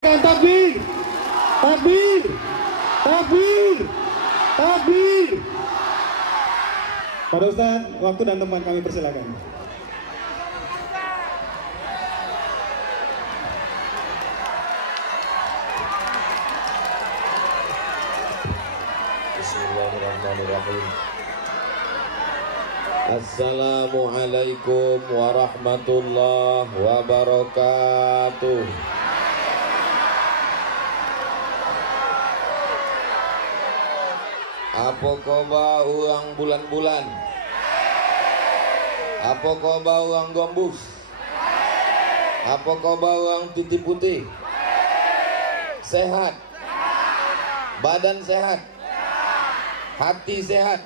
Takbir, takbir, takbir, takbir. Pak Ustaz, waktu dan teman kami persilakan. Bismillahirrahmanirrahim. Assalamualaikum warahmatullahi wabarakatuh. Apa khabar orang bulan-bulan? Apa khabar orang gombus? Apa khabar orang titik putih? Sehat? Badan sehat? Hati sehat?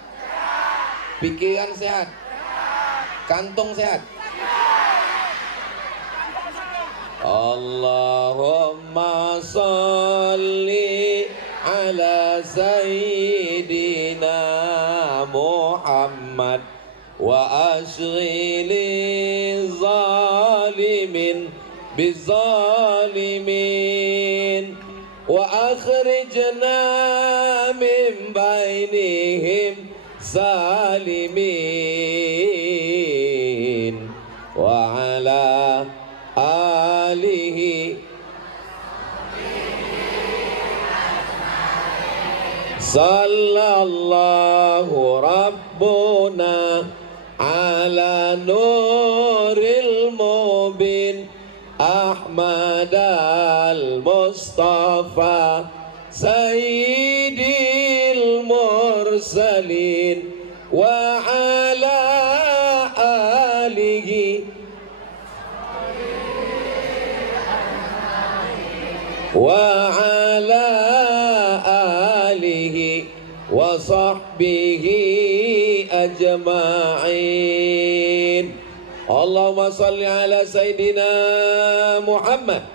Pikiran sehat? Kantong sehat? Allahumma salli ala sayyidina Muhammad wa ashghili zalimin bizalimin wa akhrijna min bainihim zalimin wa ala alihi sallallahu rabbuna ala nuril mubin Ahmad al-Mustafa sayyidil mursalin wa ala alihi wa ala alihi wa sahbihi ajma'in. Allahumma salli ala sayyidina Muhammad.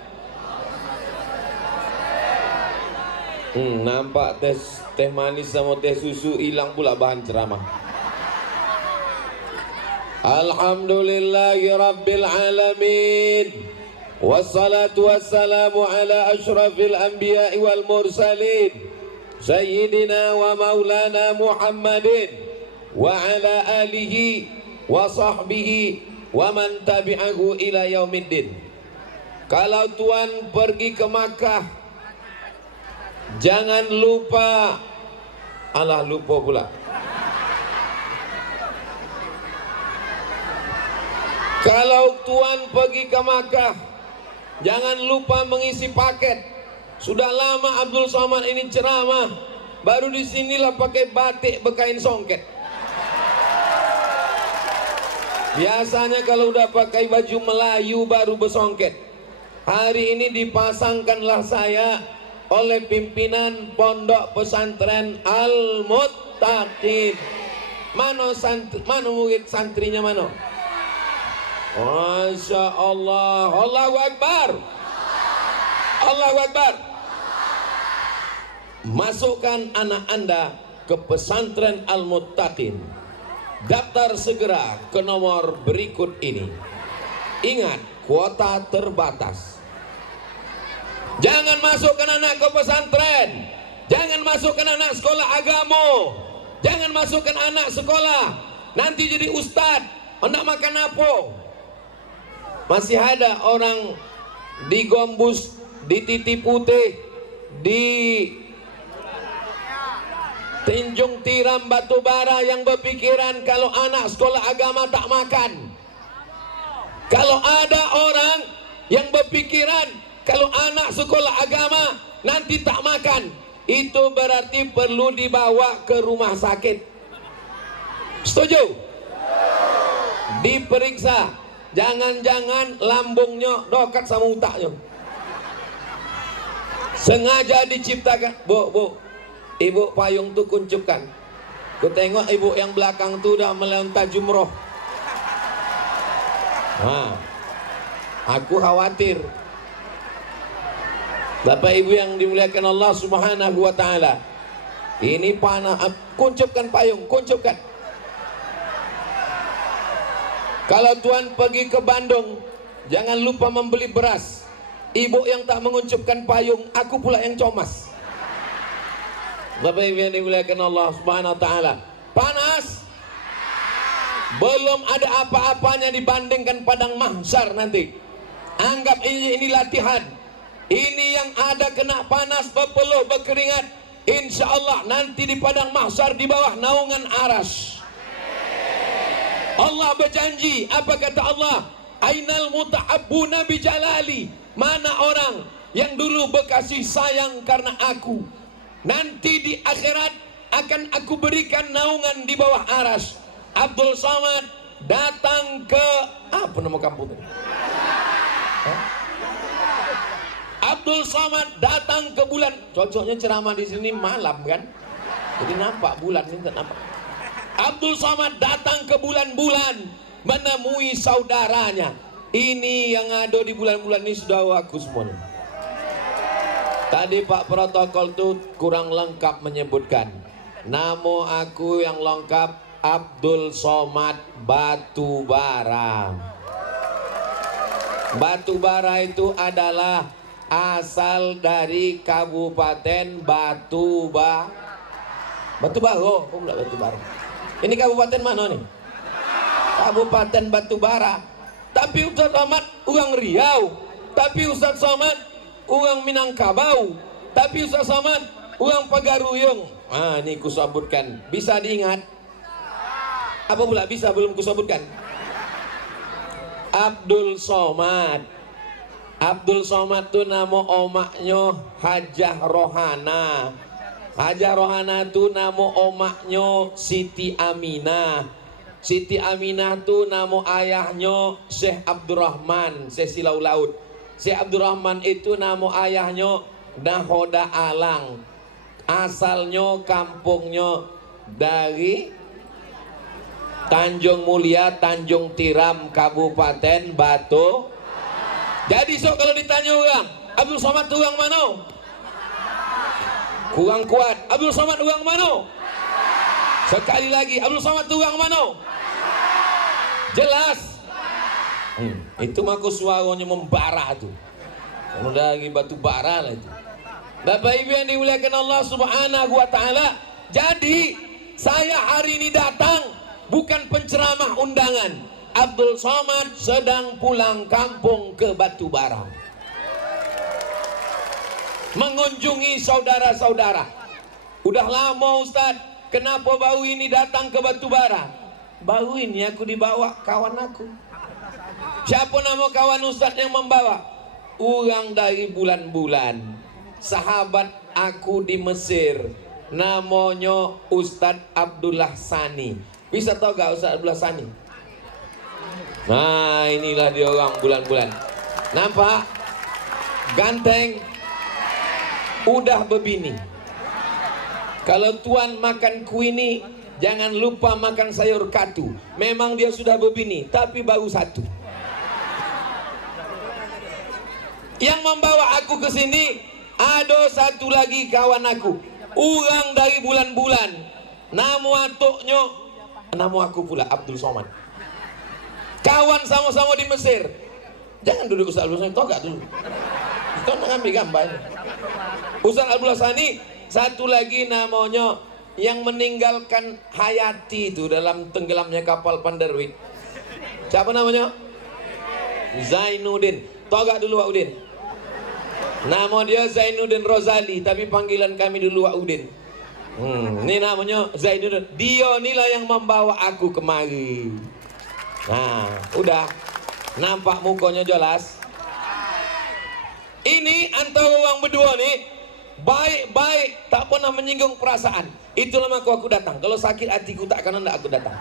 Nampak teh manis sama teh susu hilang pula bahan ceramah. Alhamdulillahi rabbil alamin. Wassalatu wassalamu ala ashrafil anbiya'i wal mursalin Sayyidina wa maulana Muhammadin wa ala alihi wa sahbihi wa man tabi'ahu ila yaumiddin. Kalau tuan pergi ke Makkah, jangan lupa, alah lupa pula. Kalau tuan pergi ke Makkah, jangan lupa mengisi paket. Sudah lama Abdul Somad ini ceramah, baru disinilah pakai batik berkain songket. Biasanya kalau udah pakai baju Melayu baru bersongket. Hari ini dipasangkanlah saya oleh pimpinan Pondok Pesantren Al-Muttaqin. Mana murid santrinya mana? Masya Allah. Allahu Akbar. Allahu Akbar. Masukkan anak Anda ke pesantren Al-Muttaqin. Daftar segera ke nomor berikut ini. Ingat, kuota terbatas. Jangan masukkan anak ke pesantren. Jangan masukkan anak sekolah agama. Jangan masukkan anak sekolah nanti jadi ustad, hendak makan apa. Masih ada orang di Gombus, di Titik Putih, di Tanjung Tiram Batubara yang berpikiran kalau anak sekolah agama tak makan. Kalau ada orang yang berpikiran kalau anak sekolah agama nanti tak makan, itu berarti perlu dibawa ke rumah sakit. Setuju? Diperiksa. Jangan-jangan lambungnya dokat sama utaknya. Sengaja diciptakan. Bu, ibu payung tuh kuncupkan. Ku tengok ibu yang belakang tuh udah melontar jumroh. Nah, aku khawatir. Bapak ibu yang dimuliakan Allah Subhanahu wa ta'ala, ini panah. Kuncupkan payung, kuncupkan. Kalau tuan pergi ke Bandung, jangan lupa membeli beras. Ibu yang tak menguncupkan payung, aku pula yang comas. Bapak Ibu yang dimuliakan Allah Subhanahu wa taala. Panas. Belum ada apa-apanya dibandingkan padang mahsyar nanti. Anggap ini latihan. Ini yang ada kena panas, berpeluh, berkeringat. Insya Allah nanti di padang mahsyar di bawah naungan aras. Allah berjanji, apa kata Allah? Ainal muta'abbuna bijalali. Mana orang yang dulu berkasih sayang karena aku? Nanti di akhirat akan aku berikan naungan di bawah aras. Abdul Somad datang ke apa nama kampung tadi? Abdul Somad datang ke bulan. Cocoknya ceramah di sini malam kan? Jadi nampak bulan ini tak nampak. Abdul Somad datang ke bulan-bulan menemui saudaranya. Ini yang ada di bulan-bulan ini sudah aku semuanya. Tadi Pak protokol tuh kurang lengkap menyebutkan. Nama aku yang lengkap Abdul Somad Batubara. Batubara itu adalah asal dari Kabupaten Batubara. Oh, enggak Batubara. Ini kabupaten mana nih? Kabupaten Batubara. Tapi Ustaz Somad orang Riau. Tapi Ustaz Somad orang Minangkabau. Tapi Ustaz Somad orang Pagaruyung. Ah, ini kusebutkan. Bisa diingat? Apa pula bisa belum kusebutkan? Abdul Somad. Abdul Somad itu nama omaknya Hajah Rohana. Hajah Rohana itu nama omaknya Siti Aminah. Siti Aminah itu nama ayahnya Syekh Abdurrahman, Syekh Silau Laut. Syekh Abdurrahman itu nama ayahnya Nahoda Alang. Asalnya kampungnya dari Tanjung Mulia, Tanjung Tiram, Kabupaten Batu. Jadi sok kalau ditanya orang, Abdul Somad itu orang mana? Kurang kuat. Abdul Somad orang mana? Sekali lagi, Abdul Somad itu orang mana? Jelas. Itu maka suaranya membara tuh. Udah lagi batu bara lah itu. Bapak Ibu yang dimuliakan Allah Subhanahu wa taala. Jadi saya hari ini datang bukan penceramah undangan. Abdul Somad sedang pulang kampung ke Batubara, mengunjungi saudara-saudara. Udah lama Ustaz, kenapa baru ini datang ke Batubara? Baru ini aku dibawa kawan aku. Siapa nama kawan Ustaz yang membawa? Orang dari bulan-bulan, sahabat aku di Mesir, namanya Ustaz Abdullah Sani. Bisa tahu gak Ustaz Abdullah Sani? Nah, inilah dia orang bulan-bulan. Nampak? Ganteng, udah berbini. Kalau tuan makan kuini, jangan lupa makan sayur katu. Memang dia sudah berbini, tapi baru satu. Yang membawa aku ke sini ada satu lagi kawan aku, orang dari bulan-bulan. Nama atuknya, nama aku pula Abdul Somad. Kawan sama-sama di Mesir. Jangan duduk Ustaz Abdul Sani, togak dulu. Kita nak ambil gambar. Ustaz Abdullah Sani, satu lagi namanya yang meninggalkan hayati itu dalam tenggelamnya kapal Pandarwit. Siapa namanya? Zainuddin. Togak dulu Wak Udin. Nama dia Zainuddin Rozali, tapi panggilan kami dulu Wak Udin. Ini namanya Zainuddin. Dia inilah yang membawa aku kemari. Nah, udah nampak mukanya jelas. Ini antara orang berdua nih baik-baik, tak pernah menyinggung perasaan. Itulah maka aku datang. Kalau sakit hatiku tak akan hendak aku datang.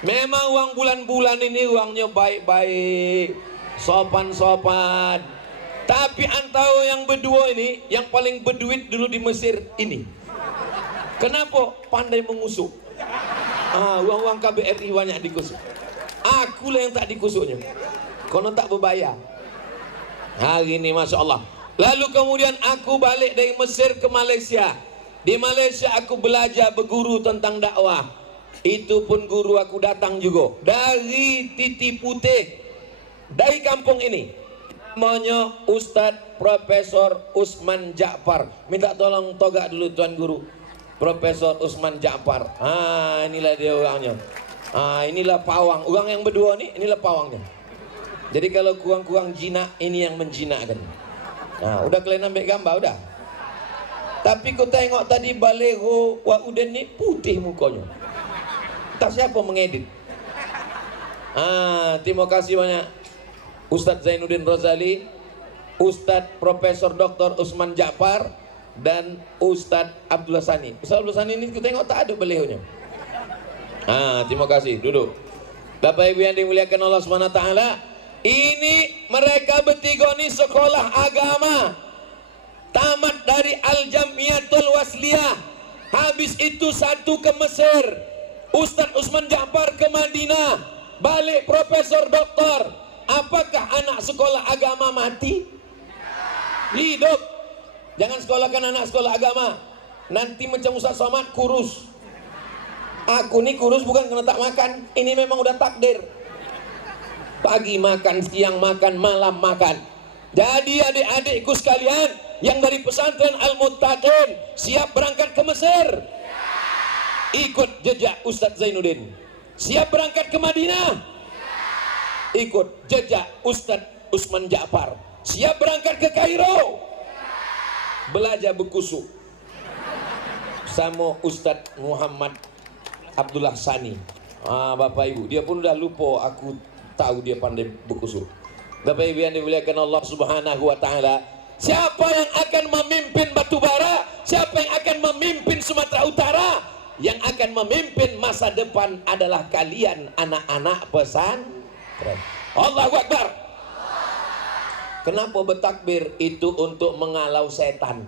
Memang uang bulan-bulan ini uangnya baik-baik, sopan-sopan. Tapi antara yang berdua ini, yang paling berduit dulu di Mesir ini. Kenapa? Pandai mengusuk. Uang-uang KBRI banyak dikusuk. Akulah yang tak dikusuknya. Konon tak berbayar. Hari ini Masya Allah. Lalu kemudian aku balik dari Mesir ke Malaysia. Di Malaysia aku belajar berguru tentang dakwah. Itu pun guru aku datang juga dari Titi Putih, dari kampung ini. Makmonya Ustadz Profesor Usman Ja'far. Minta tolong togak dulu Tuan Guru. Profesor Usman Ja'far. Inilah dia orangnya. Inilah pawang. Orang yang berdua nih, inilah pawangnya. Jadi kalau kurang-kurang jinak, ini yang menjinakkan. Udah kalian ambil gambar, udah. Tapi ku tengok tadi baleho Wak Uden ni putih mukanya. Tak siapa mengedit. Terima kasih banyak Ustadz Zainuddin Rozali, Ustadz Profesor Dr. Usman Ja'far, dan Ustadz Abdullah Sani. Ustadz Abdullah Sani ini ku tengok tak ada balehonya. Terima kasih, duduk. Bapak Ibu yang dimuliakan Allah SWT, ini mereka bertiga ni sekolah agama, tamat dari Al-Jamiatul Wasliyah. Habis itu satu ke Mesir, Ustadz Usman Ja'far ke Madinah, balik profesor doktor. Apakah anak sekolah agama mati? Hidup. Jangan sekolahkan anak sekolah agama, nanti macam Ustadz Somad kurus. Aku ni kurus bukan kena tak makan, ini memang udah takdir. Pagi makan, siang makan, malam makan. Jadi adik-adikku sekalian yang dari pesantren Al-Muttaqin siap berangkat ke Mesir, ikut jejak Ustadz Zainuddin. Siap berangkat ke Madinah, ikut jejak Ustadz Usman Ja'far. Siap berangkat ke Kairo, belajar berkusuk sama Ustadz Muhammad Abdullah Sani. Bapak Ibu, dia pun udah lupa, aku tahu dia pandai berkusuk. Bapak Ibu yang dimuliakan Allah Subhanahu wa taala, siapa yang akan memimpin Batubara? Siapa yang akan memimpin Sumatera Utara? Yang akan memimpin masa depan adalah kalian, anak-anak pesantren. Allahu Akbar. Kenapa bertakbir? Itu untuk mengalau setan.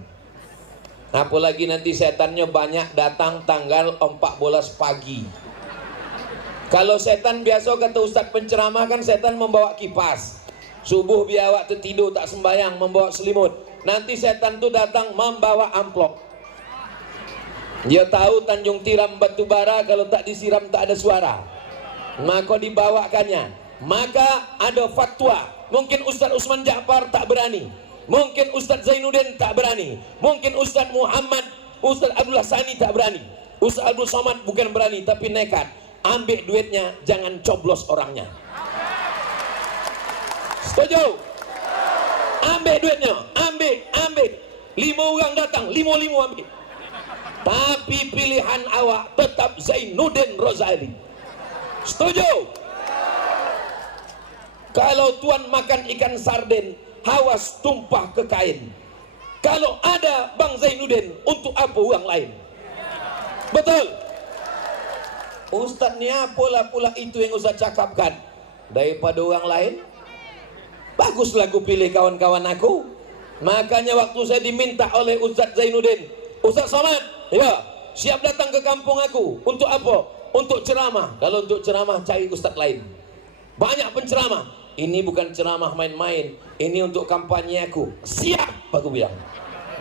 Apalagi nanti setannya banyak datang tanggal 14 pagi. Kalau setan biasa kata Ustadz penceramah kan setan membawa kipas. Subuh biar awak tertidur tak sembayang membawa selimut. Nanti setan tu datang membawa amplop. Dia tahu Tanjung Tiram Batubara kalau tak disiram tak ada suara. Maka dibawakannya. Maka ada fatwa. Mungkin Ustadz Usman Ja'far tak berani. Mungkin Ustadz Zainuddin tak berani. Mungkin Ustadz Muhammad, Ustadz Abdullah Sani tak berani. Ustadz Abdul Somad bukan berani tapi nekat. Ambil duitnya, jangan coblos orangnya. Setuju? Ambil duitnya, ambil. 5 orang datang, 5 ambil. Tapi pilihan awak tetap Zainuddin Rozali. Setuju? Kalau tuan makan ikan sarden, hawas tumpah ke kain. Kalau ada Bang Zainuddin, untuk apa orang lain? Betul? Ustaz ni apalah pula itu yang Ustaz cakapkan daripada orang lain. Baguslah aku pilih kawan-kawan aku. Makanya waktu saya diminta oleh Ustaz Zainuddin, Ustaz Somad, ya, siap datang ke kampung aku. Untuk apa? Untuk ceramah. Kalau untuk ceramah cari ustaz lain. Banyak penceramah. Ini bukan ceramah main-main. Ini untuk kampanye aku. Siap, aku bilang.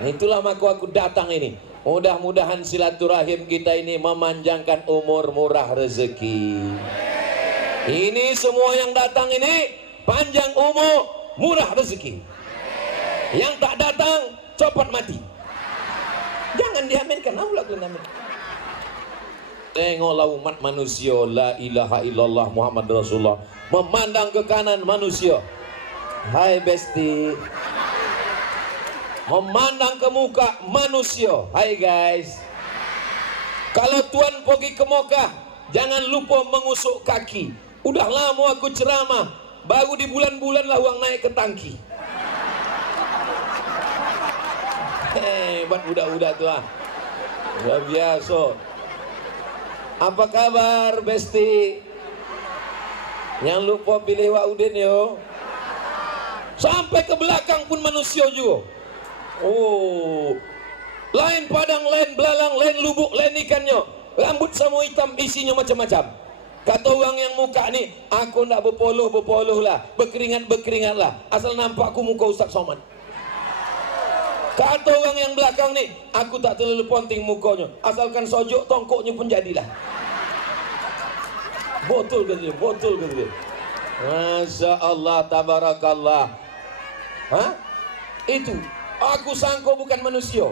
Itulah maka aku datang ini. Mudah-mudahan silaturahim kita ini memanjangkan umur, murah rezeki. Ini semua yang datang ini panjang umur, murah rezeki. Yang tak datang cepat mati. Jangan diaminkan, Allah kalian amin. Tengoklah umat manusia, la ilaha illallah Muhammad Rasulullah, memandang ke kanan manusia. Hai besti. Memandang ke muka manusia. Hai guys. Kalau tuan pergi ke Mekah, jangan lupa mengusuk kaki. Udah lama aku ceramah, baru di bulan-bulan lah uang naik ke tangki. Hebat budak-budak tu lah. Luar biasa. Apa kabar besti? Jangan lupa pilih Wak Udin yo. Sampai ke belakang pun manusia juga. Oh, lain padang, lain belalang, lain lubuk, lain ikannya. Rambut sama hitam, isinya macam-macam. Kata orang yang muka ni, aku nak berpoluh lah, berkeringat lah. Asal nampak aku muka Ustaz Somad. Kata orang yang belakang ni, aku tak terlalu penting mukanya. Asalkan sojok, tongkoknya pun jadilah. Betul ke dia? Masya Allah, tabarakallah. Hah? Itu. Aku sangka bukan manusia.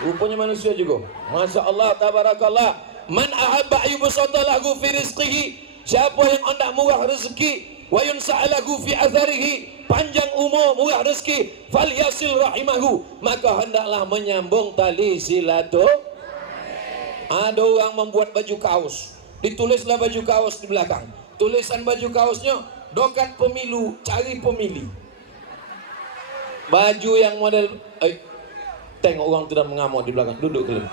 Rupanya manusia juga. Masya Allah, tabarakallah. Man ahabba yubsata lahu fi rizqihi. Siapa yang hendak murah rezeki, wa yunsa'a lahu fi atharihi, panjang umur, murah rezeki, falyasil rahimahu, maka hendaklah menyambung tali silaturahim. Ada orang membuat baju kaos, ditulislah baju kaos di belakang. Tulisan baju kaosnya, dokat pemilu, cari pemilih. Baju yang model, tengok orang tidak mengamuk di belakang. Duduk kalian.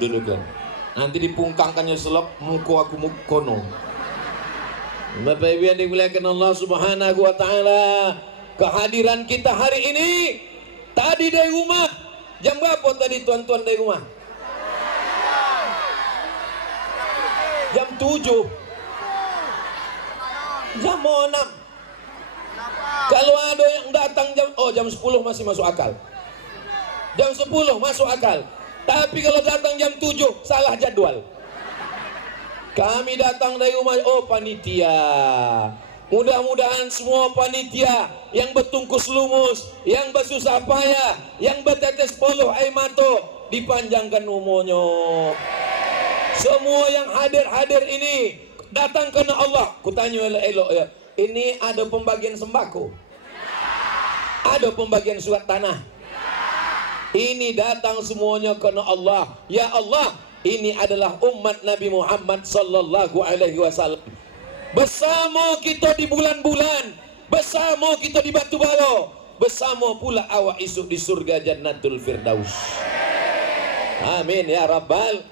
Duduk kalian. Nanti dipungkangkannya selop, muka aku mukono. Bapak Ibu yang dimuliakan Allah Subhanahu wa taala, kehadiran kita hari ini tadi dari rumah. Jam berapa tadi tuan-tuan dari rumah? Jam 7. Jam 6. Kalau ada yang datang jam 10 masih masuk akal. Jam 10 masuk akal. Tapi kalau datang jam 7 salah jadwal. Kami datang dari rumah, panitia. Mudah-mudahan semua panitia yang bertungkus lumus, yang bersusah payah, yang bertetes poluh air mata, dipanjangkan umurnya. Semua yang hadir ini datang karena Allah. Kutanya elok ya, ini ada pembagian sembako, ada pembagian surat tanah. Ini datang semuanya karena Allah. Ya Allah, ini adalah umat Nabi Muhammad sallallahu alaihi wasallam. Bersama kita di bulan-bulan, bersama kita di batu bara, bersama pula awak esok di surga Jannatul Firdaus. Amin ya rabbal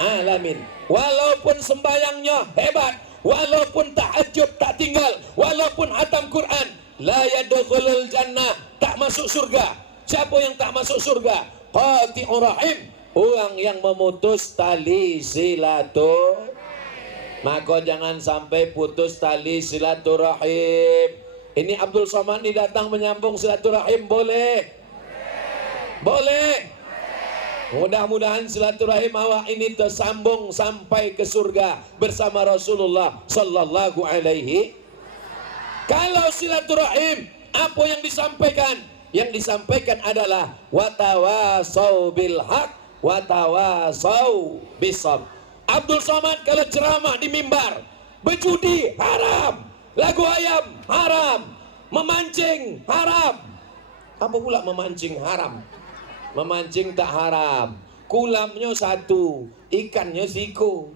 alamin. Walaupun sembayangnya hebat, walaupun tahajud tak tinggal, walaupun hatam Quran, la yadkhulul jannah, tak masuk surga. Siapa yang tak masuk surga? Qati'ur rahim, orang yang memutus tali silaturahim. Maka jangan sampai putus tali silaturahim. Ini Abdul Somad ini datang menyambung silaturahim, boleh? Boleh. Mudah-mudahan silaturahim awak ini tersambung sampai ke surga bersama Rasulullah sallallahu alaihi. Kalau silaturahim, apa yang disampaikan? Yang disampaikan adalah watawasau bil haq, watawasau bisab. Abdul Somad kalau ceramah di mimbar, berjudi haram, lagu ayam haram, memancing haram. Apa pula memancing haram? Memancing tak haram, kulamnya satu, ikannya siko.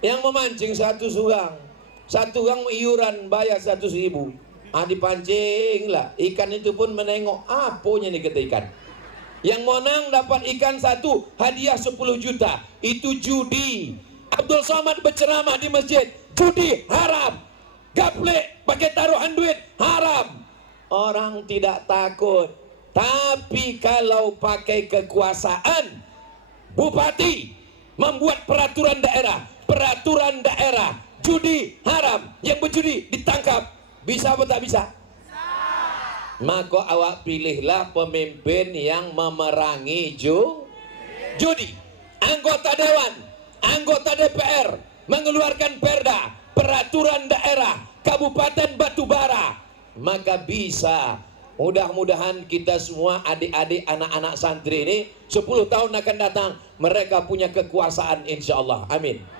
Yang memancing satu orang iuran bayar 100.000. Dipancing lah, ikan itu pun menengok apanya nih kata ikan. Yang menang dapat ikan satu, hadiah 10 juta. Itu judi. Abdul Somad berceramah di masjid, judi haram, gaplek pakai taruhan duit haram. Orang tidak takut. Tapi kalau pakai kekuasaan, bupati membuat peraturan daerah, judi haram, yang berjudi ditangkap. Bisa apa tak bisa? Maka awak pilihlah pemimpin yang memerangi judi. Anggota dewan, anggota DPR mengeluarkan perda, peraturan daerah, Kabupaten Batubara. Maka bisa. Mudah-mudahan kita semua adik-adik anak-anak santri ini 10 tahun akan datang, mereka punya kekuasaan insya-Allah. Amin.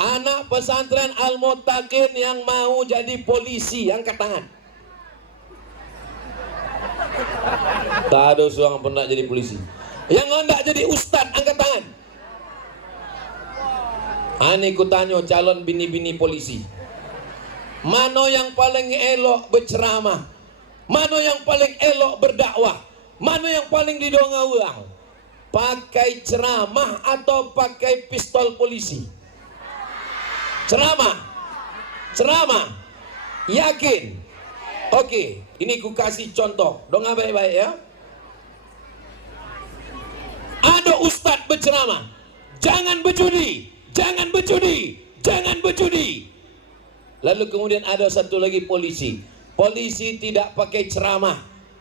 Anak pesantren Al-Muttaqin yang mau jadi polisi, angkat tangan. Tak ada seorang pernah jadi polisi. Yang hendak jadi ustad, angkat tangan. Ani ku tanya calon bini-bini polisi, mana yang paling elok berceramah, mana yang paling elok berdakwah, mana yang paling didongeng orang? Pakai ceramah atau pakai pistol polisi? Ceramah, yakin? Oke, ini ku kasih contoh, dengar baik-baik ya. Ada ustadz berceramah, jangan berjudi, jangan berjudi, jangan berjudi. Lalu kemudian ada satu lagi polisi tidak pakai ceramah,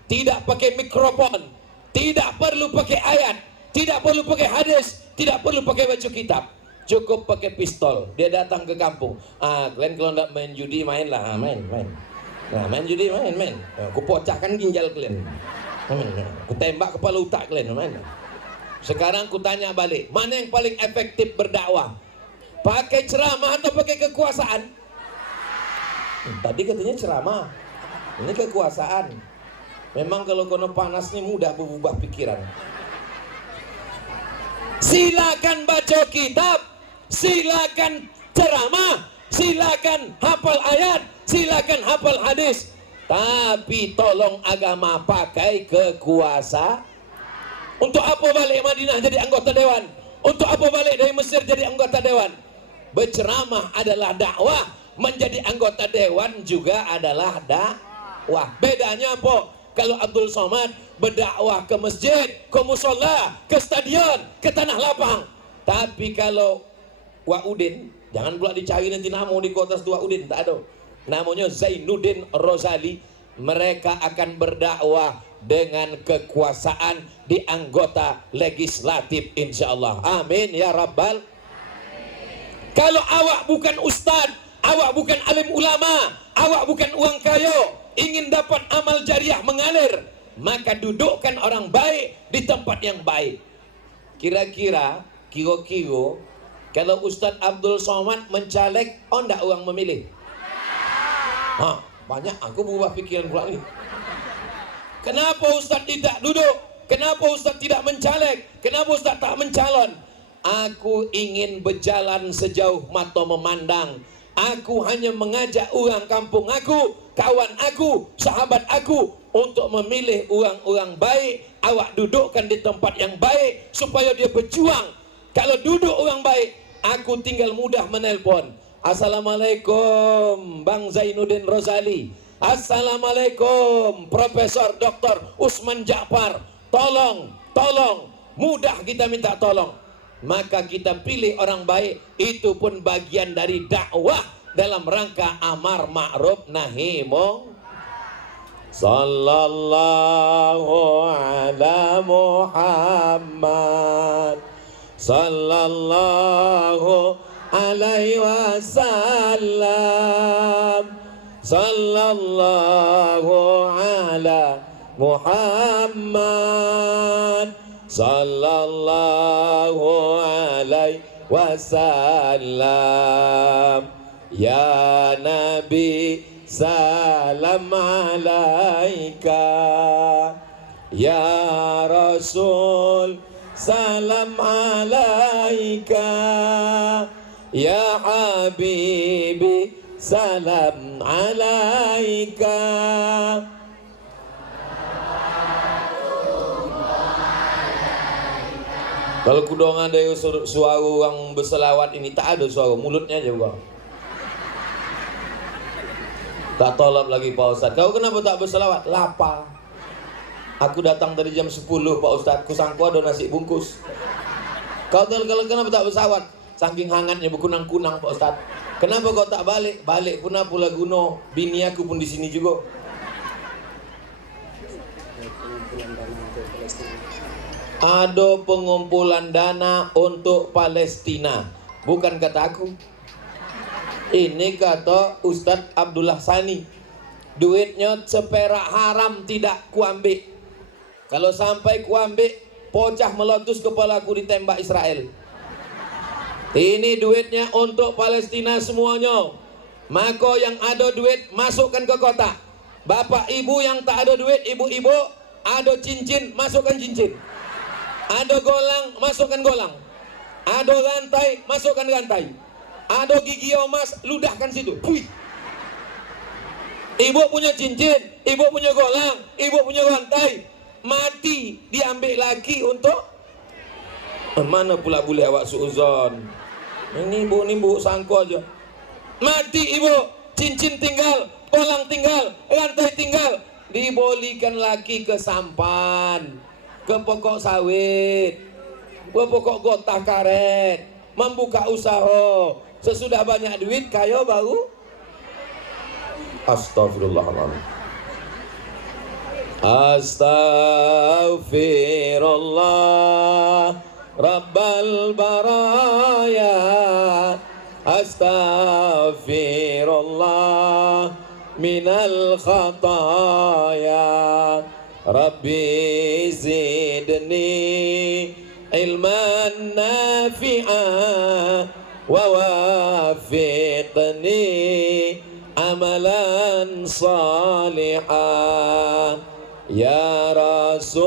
tidak pakai mikrofon, tidak perlu pakai ayat, tidak perlu pakai hadis, tidak perlu pakai baju kitab. Cukup pakai pistol. Dia datang ke kampung. Kalian kalau tidak main judi, mainlah. Main. Nah, main judi main. Aku pocahkan ginjal kalian. Aku tembak kepala otak kalian, main. Sekarang aku tanya balik, mana yang paling efektif berdakwah? Pakai ceramah atau pakai kekuasaan? Tadi katanya ceramah, ini kekuasaan. Memang kalau kono panas nih mudah berubah pikiran. Silakan baca kitab, silakan ceramah, silakan hafal ayat, silakan hafal hadis. Tapi tolong agama pakai kekuasaan. Untuk apa balik Madinah jadi anggota dewan? Untuk apa balik dari Mesir jadi anggota dewan? Berceramah adalah dakwah, menjadi anggota dewan juga adalah dakwah. Bedanya apa? Kalau Abdul Somad berdakwah ke masjid, ke musola, ke stadion, ke tanah lapang. Tapi kalau Wa'udin, jangan pula dicari nanti nama di kota Wa'udin, tak ada. Namanya Zainuddin Rozali. Mereka akan berdakwah dengan kekuasaan di anggota legislatif insyaallah. Amin ya rabbal. Kalau awak bukan ustadz, awak bukan alim ulama, awak bukan uang kayo, ingin dapat amal jariah mengalir, maka dudukkan orang baik di tempat yang baik. Kira-kira kalau Ustadz Abdul Somad mencaleg, ndak uang memilih? Banyak, aku berubah pikiran pula ni. Kenapa Ustaz tidak duduk? Kenapa Ustaz tidak mencaleg? Kenapa Ustaz tak mencalon? Aku ingin berjalan sejauh mata memandang. Aku hanya mengajak orang kampung aku, kawan aku, sahabat aku untuk memilih orang-orang baik. Awak dudukkan di tempat yang baik supaya dia berjuang. Kalau duduk orang baik, aku tinggal mudah menelpon. Assalamualaikum Bang Zainuddin Rozali. Assalamualaikum Profesor Dr. Usman Ja'far. Tolong, mudah kita minta tolong. Maka kita pilih orang baik. Itu pun bagian dari dakwah dalam rangka amar ma'ruf nahi munkar. Sallallahu ala Muhammad, sallallahu alaihi wasallam, sallallahu ala Muhammad, sallallahu alaihi wasallam. Ya Nabi salam alaika, ya Rasul salam alaika, ya Habibi salam alaika. Kalau kudongan ada suara orang berselawat ini, tak ada suara, mulutnya aja bang. Tak tolak lagi Pak Ustadz. Kau kenapa tak berselawat? Lapar. Aku datang dari jam 10 Pak Ustadz, kusangku ada nasi bungkus. Kau kenapa tak berselawat? Saking hangatnya berkunang-kunang Pak Ustadz. Kenapa kau tak balik? Balik pun pula guno. Bini aku pun di sini juga. Ada pengumpulan dana untuk Palestina. Bukan kata aku. Ini kata Ustadz Abdullah Sani. Duitnya seperak haram tidak kuambil. Kalau sampai kuambil, pocah meletus kepalaku ditembak Israel. Ini duitnya untuk Palestina semuanya. Maka yang ada duit masukkan ke kotak. Bapak ibu yang tak ada duit, ibu-ibu ada cincin, masukkan cincin. Ada golang, masukkan golang. Ada rantai, masukkan rantai. Ada gigi emas, ludahkan situ. Puih. Ibu punya cincin, ibu punya golang, ibu punya rantai. Mati diambil lagi untuk mana pula boleh awak suuzon. Ini ibu sangko aja. Mati ibu, cincin tinggal, golang tinggal, rantai tinggal. Dibolikan lagi ke sampan, ke pokok sawit, ke pokok gotah karet, membuka usaha. Sesudah banyak duit, kaya baru. Astagfirullahaladzim. Astaghfirullah Rabbal baraya. Astaghfirullah minal khataya. Rabbi zidni ilman nafi'a wa wafiqni amalan salihah. Ya Rasulullah,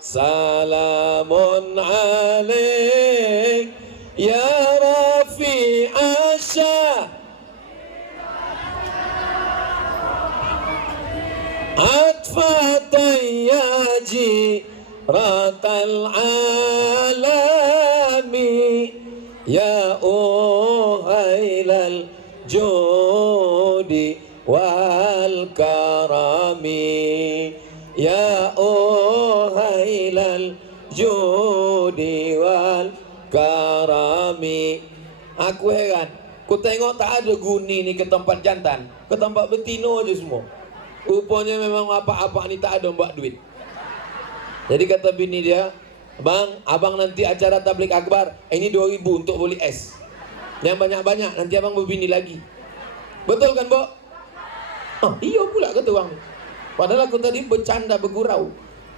salamun alaik ya rafi'a syah atfatan ya jiratal alami ya uhailal judi wal karami ya uhailal judi wal karami. Aku heran, ku tengok tak ada guni ni ke tempat jantan, ke tempat betino aja semua. Rupanya memang apa-apa ni tak ada mbak duit. Jadi kata bini dia, bang, abang nanti acara tablik akbar, ini 2.000 untuk beli es. Yang banyak-banyak, nanti abang berbini lagi. Betul kan, Bo? Oh, iya pula kata orang. Padahal aku tadi bercanda, bergurau.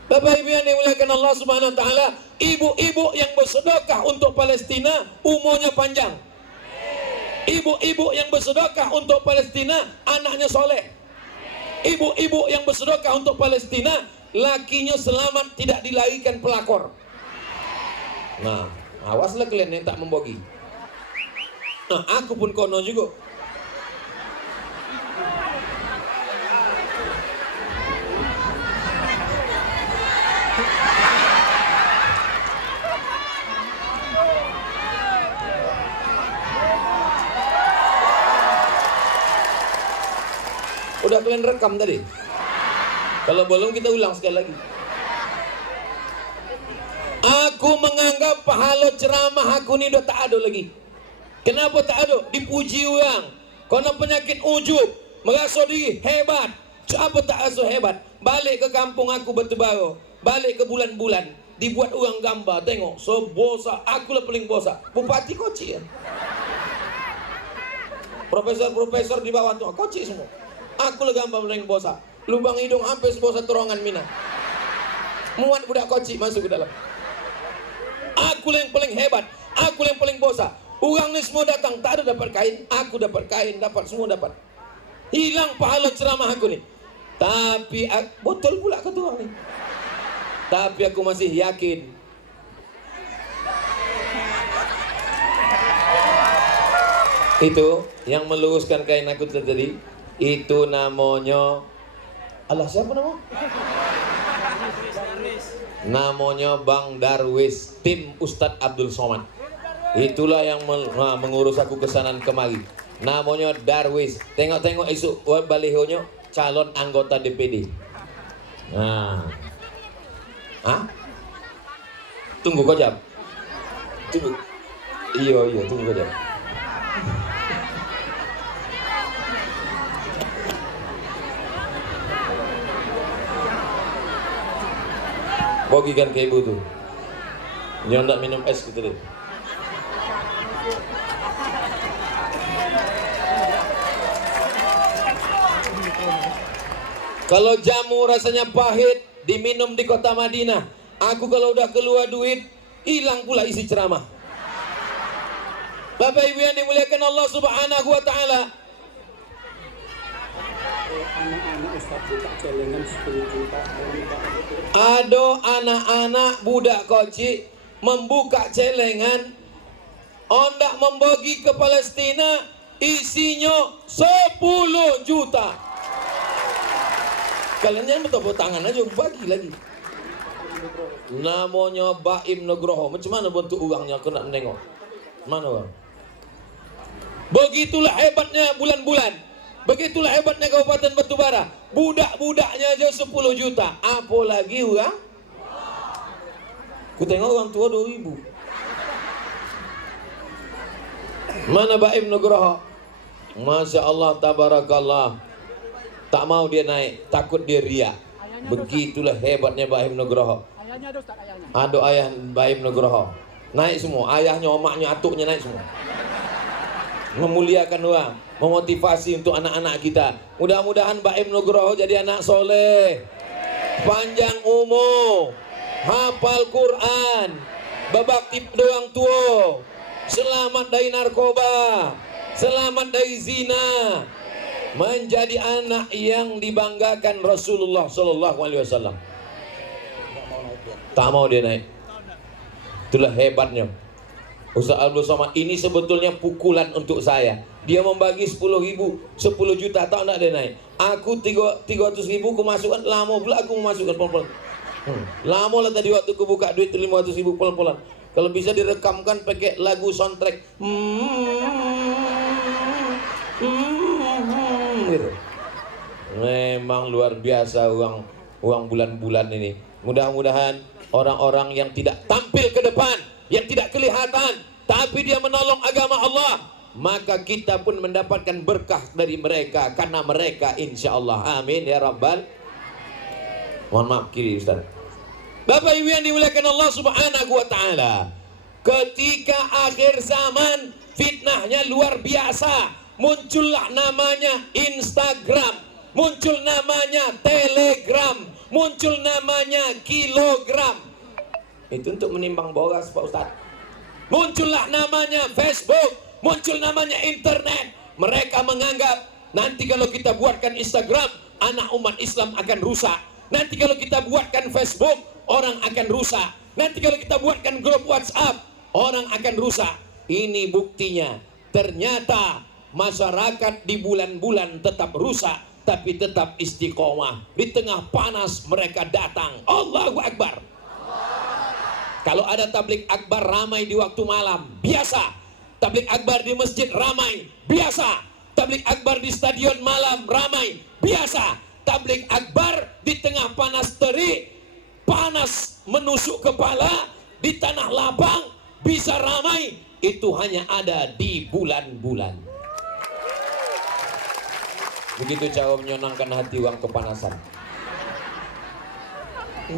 Bapak Ibu yang dimuliakan Allah Subhanahu wa taala, ibu-ibu yang bersedekah untuk Palestina umurnya panjang. Ibu-ibu yang bersedekah untuk Palestina anaknya soleh. Ibu-ibu yang bersedekah untuk Palestina lakinya selamat, tidak dilahirkan pelakor. Nah, awaslah kalian yang tak membogi. Nah, aku pun kono juga. Udah kalian rekam tadi? Kalau belum kita ulang sekali lagi. Aku menganggap pahala ceramah aku ni udah tak ada lagi. Kenapa tak ada? Dipuji orang. Karena penyakit ujub, merasa diri hebat. Apa tak rasa hebat? Balik ke kampung aku Batubara, balik ke bulan-bulan, dibuat orang gambar, tengok sebosa, akulah paling bosa. Bupati Koci ya. Profesor-profesor di bawah tu Koci semua. Aku lah gambar paling bosa. Lubang hidung hampir sebosa terowongan Mina. Muat budak Koci masuk ke dalam. Aku lah yang paling hebat. Aku lah yang paling bosa. Orang ni semua datang, tak ada dapat kain. Aku dapat kain, dapat semua dapat. Hilang pahala ceramah aku ni. Tapi betul pula kata orang ni. Tapi aku masih yakin. Itu yang meluruskan kain aku tadi. Itu namanya, Allah siapa nama? Namanya Bang Darwis, tim Ustadz Abdul Somad. Itulah yang mengurus aku kesanan kemari. Namanya Darwis. Tengok-tengok isu balihonya calon anggota DPD. Nah, tunggu kau jam. Tunggu. Iya, tunggu kau jam. Bagikan ke ibu tuh. Jangan tak minum es gitu deh. Kalau jamu rasanya pahit diminum di kota Madinah. Aku kalau udah keluar duit, hilang pula isi ceramah. Bapak Ibu yang dimuliakan Allah Subhanahu wa taala. Ada anak-anak budak Koci membuka celengan hendak membagi ke Palestina, isinya 10 juta. Kalian jangan bertepuk tangan aja, bagi lagi. Namanya Baim Nugroho. Macam mana bentuk orangnya? Aku nak menengok. Mana orang? Begitulah hebatnya bulan-bulan. Begitulah hebatnya Kabupaten Batubara. Budak-budaknya aja 10 juta. Apalagi orang? Aku tengok orang tua 2.000. Mana Baim Nugroho? Masya Allah, tabarakallah. Tak mau dia naik, takut dia riak. Begitulah hebatnya Baim Nugroho. Ada ayah Baim Nugroho. Naik semua, ayahnya, omaknya, atuknya naik semua. memuliakan uang, memotivasi untuk anak-anak kita. Mudah-mudahan Baim Nugroho jadi anak soleh, panjang umur, hafal Quran, babakti doang tua, selamat dari narkoba, selamat dari zina, menjadi anak yang dibanggakan Rasulullah Sallallahu Alaihi Wasallam. Tak mau dia naik. Itulah hebatnya Ustaz Abdul Somad. Ini sebetulnya pukulan untuk saya. Dia membagi 10.000, 10 juta, tak nak dia naik. Aku 300.000 ku masukkan, lama pula aku memasukkan pelan-pelan. Lama lah tadi waktu ku buka duit 500.000 pelan-pelan. Kalau bisa direkamkan pakai lagu soundtrack. Gitu. Memang luar biasa uang bulan-bulan ini. Mudah-mudahan orang-orang yang tidak tampil ke depan, yang tidak kelihatan, tapi dia menolong agama Allah, maka kita pun mendapatkan berkah dari mereka, karena mereka insya Allah. Amin ya Rabbal. Mohon maaf kiri Ustaz. Bapak Ibu yang dimuliakan Allah Subhanahu wa Ta'ala, ketika akhir zaman fitnahnya luar biasa. Muncullah namanya Instagram, muncul namanya Telegram, muncul namanya kilogram. Itu untuk menimbang boras Pak Ustaz. Muncullah namanya Facebook, muncul namanya internet. Mereka menganggap nanti kalau kita buatkan Instagram, anak umat Islam akan rusak. Nanti kalau kita buatkan Facebook, orang akan rusak. Nanti kalau kita buatkan grup WhatsApp, orang akan rusak. Ini buktinya. Ternyata masyarakat di bulan-bulan tetap rusak, tapi tetap istiqomah. Di tengah panas mereka datang. Allahu Akbar. Kalau ada tablik akbar ramai di waktu malam, biasa. Tablik akbar di masjid ramai, biasa. Tablik akbar di stadion malam ramai, biasa. Tablik akbar di tengah panas terik, panas menusuk kepala, di tanah lapang bisa ramai. Itu hanya ada di bulan-bulan. Begitu cara menyenangkan hati uang kepanasan.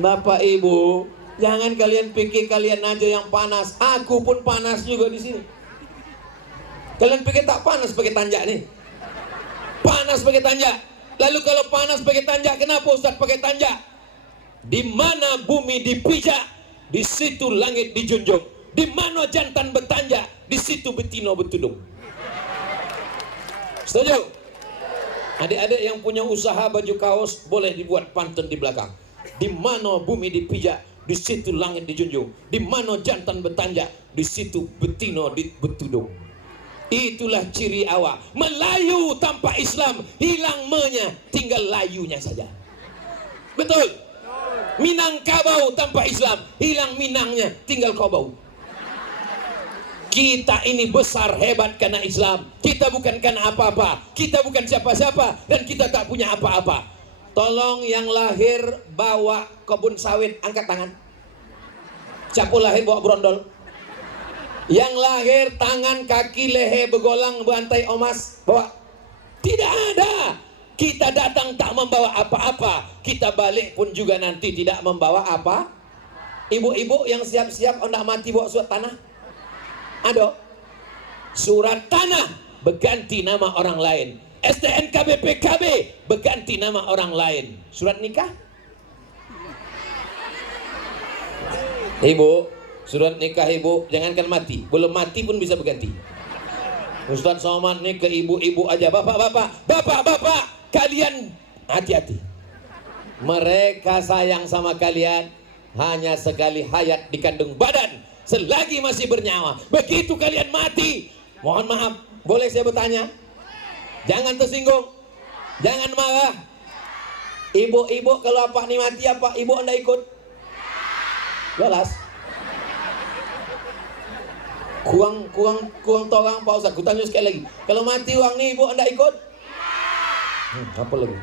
Bapak Ibu, jangan kalian pikir kalian aja yang panas. Aku pun panas juga di sini. Kalian pikir tak panas pakai tanjak nih? Panas pakai tanjak. Lalu kalau panas pakai tanjak, kenapa Ustaz pakai tanjak? Di mana bumi dipijak, di situ langit dijunjung. Di mana jantan bertanjak, di situ betina bertudung. Setuju? Adik-adik yang punya usaha baju kaos boleh dibuat pantun di belakang. Di mana bumi dipijak, di situ langit dijunjung. Di mana jantan bertanjak, di situ betina bertudung. Itulah ciri awak. Melayu tanpa Islam, hilang menya, tinggal layunya saja. Betul? Minangkabau tanpa Islam, hilang minangnya, tinggal kobau. Kita ini besar hebat karena Islam. Kita bukan karena apa-apa. Kita bukan siapa-siapa, dan kita tak punya apa-apa. Tolong yang lahir bawa kebun sawit, angkat tangan. Siapa lahir bawa brondol? Yang lahir tangan, kaki, leher begolang, bantai omas, bawa? Tidak ada. Kita datang tak membawa apa-apa. Kita balik pun juga nanti tidak membawa apa. Ibu-ibu yang siap-siap hendak mati bawa surat tanah. Ada surat tanah berganti nama orang lain. STNK BPKB berganti nama orang lain. Surat nikah, ibu, surat nikah ibu, jangankan mati, belum mati pun bisa berganti. Ustaz Somad nih ke ibu-ibu aja. Bapak, kalian hati-hati. Mereka sayang sama kalian hanya sekali hayat di kandung badan, selagi masih bernyawa. Begitu kalian mati, mohon maaf, boleh saya bertanya? Jangan tersinggung, jangan marah. Ibu-ibu kalau apa nih mati, apa ibu anda ikut? Jelas. Kurang torang Pak Ustaz. Kutanya sekali lagi, kalau mati uang nih ibu anda ikut? Apa lagi?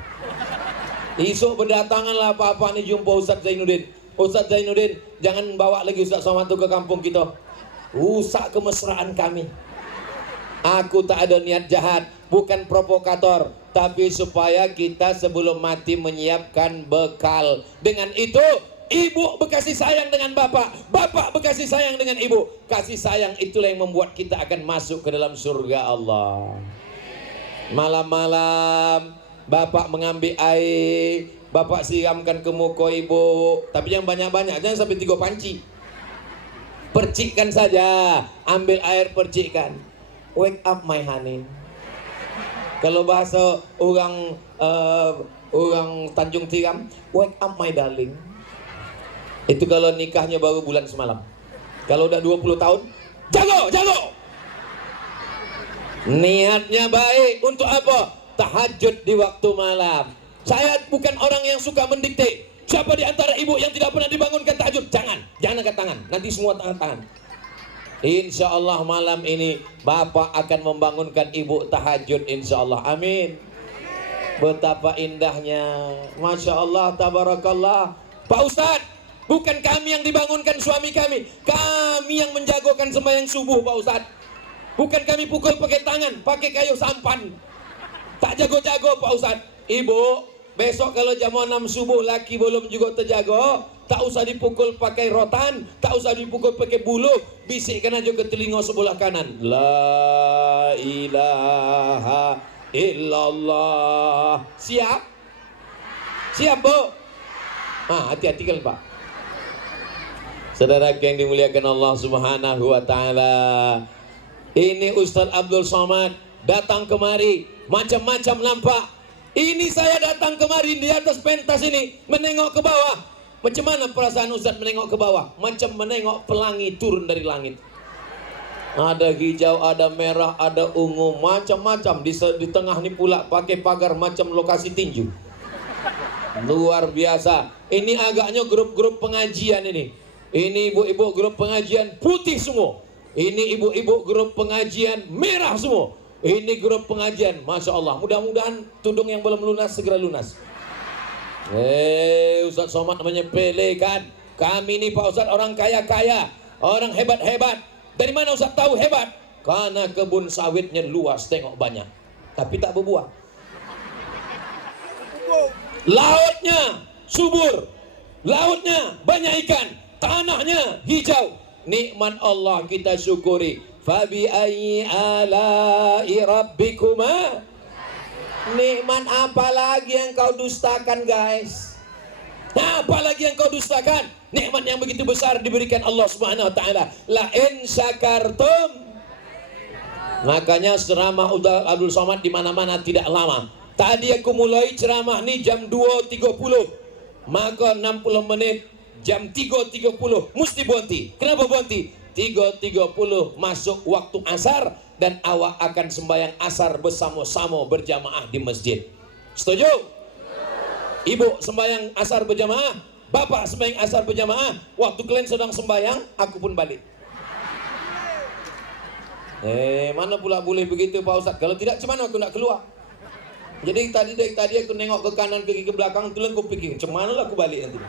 Esok berdatanganlah apa-apa nih jumpa Ustaz Zainuddin. Ustaz Zainuddin, jangan bawa lagi Ustaz Somad ke kampung kita. Rusak kemesraan kami. Aku tak ada niat jahat, bukan provokator, tapi supaya kita sebelum mati menyiapkan bekal. Dengan itu ibu berkasih sayang dengan bapak, bapak berkasih sayang dengan ibu. Kasih sayang itulah yang membuat kita akan masuk ke dalam surga Allah. Malam-malam bapak mengambil air, bapak siramkan ke muka ibu, tapi yang banyak-banyak, jangan sampai 3 panci. Percikkan saja, ambil air percikkan. Wake up my honey. Kalau bahasa orang Tanjung Tiram, wake up my darling. Itu kalau nikahnya baru bulan semalam. Kalau udah 20 tahun, jago. Niatnya baik untuk apa? Tahajud di waktu malam. Saya bukan orang yang suka mendikte. Siapa di antara ibu yang tidak pernah dibangunkan tahajud? Jangan angkat tangan. Nanti semua angkat tangan. Insya Allah malam ini bapak akan membangunkan ibu tahajud, insya Allah. Amin. Betapa indahnya, Masya Allah, tabarakallah. Pak Ustadz, bukan kami yang dibangunkan suami kami yang menjagokan sembahyang subuh, Pak Ustadz. Bukan kami pukul pakai tangan, pakai kayu sampan. Tak jago-jago, Pak Ustadz. Ibu, besok kalau jam 6 subuh laki belum juga terjaga, tak usah dipukul pakai rotan, tak usah dipukul pakai bulu, bisikkan aja ke telinga sebelah kanan. La ilaha illallah. Siap? Siap, Bu? Hati-hati kan, Pak. Saudara yang dimuliakan Allah Subhanahu wa taala. Ini Ustadz Abdul Somad datang kemari, macam-macam nampak. Ini saya datang kemari di atas pentas ini, menengok ke bawah. Macam mana perasaan Ustadz menengok ke bawah? Macam menengok pelangi turun dari langit. Ada hijau, ada merah, ada ungu, macam-macam. Di tengah ini pula pakai pagar macam lokasi tinju. Luar biasa. Ini agaknya grup-grup pengajian ini. Ini ibu-ibu grup pengajian putih semua. Ini ibu-ibu grup pengajian merah semua. Ini grup pengajian, Masya Allah. Mudah-mudahan tudung yang belum lunas segera lunas. Ustadz Somad menyepelekan. Kami ini Pak Ustadz orang kaya-kaya, orang hebat-hebat. Dari mana Ustadz tahu hebat? Karena kebun sawitnya luas, tengok banyak, tapi tak berbuah. Lautnya subur, lautnya banyak ikan, tanahnya hijau. Nikmat Allah kita syukuri. Fabi ayyi ala'i rabbikuma. Nikmat apa lagi yang kau dustakan, guys? Apa lagi yang kau dustakan? Nikmat yang begitu besar diberikan Allah Subhanahu wa taala. La in syakartum. Makanya ceramah Abdul Somad di mana-mana tidak lama. Tadi aku mulai ceramah nih jam 2.30. Maka 60 menit jam 3.30 mesti berhenti. Kenapa berhenti? 3.30 masuk waktu asar dan awak akan sembahyang asar bersama-sama berjamaah di masjid. Setuju? Ibu sembahyang asar berjamaah, bapak sembahyang asar berjamaah. Waktu kalian sedang sembahyang, aku pun balik. Mana pula boleh begitu Pak Ustadz? Kalau tidak, cuman aku nak keluar. Jadi dari tadi aku nengok ke kanan, ke belakang, tulen aku pikir, cuman lah aku balik nanti.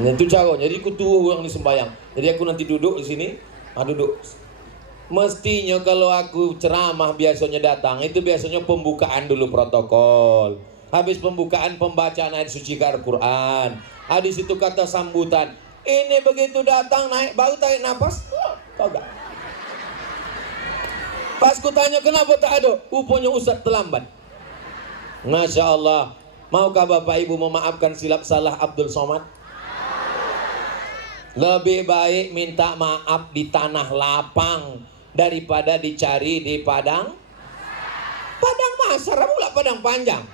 Itu cara. Jadi aku tunggu orang di sembahyang. Jadi aku nanti duduk di sini, duduk. Mestinya kalau aku ceramah biasanya datang, itu biasanya pembukaan dulu protokol. Habis pembukaan pembacaan ayat suci Al-Quran. Habis itu kata sambutan. Ini begitu datang naik baru tarik nafas. Tahu gak? Pas ku tanya kenapa tak ada, rupanya Ustadz terlambat. Masya Allah. Maukah Bapak Ibu memaafkan silap salah Abdul Somad? Lebih baik minta maaf di tanah lapang daripada dicari di padang masar, pula padang panjang.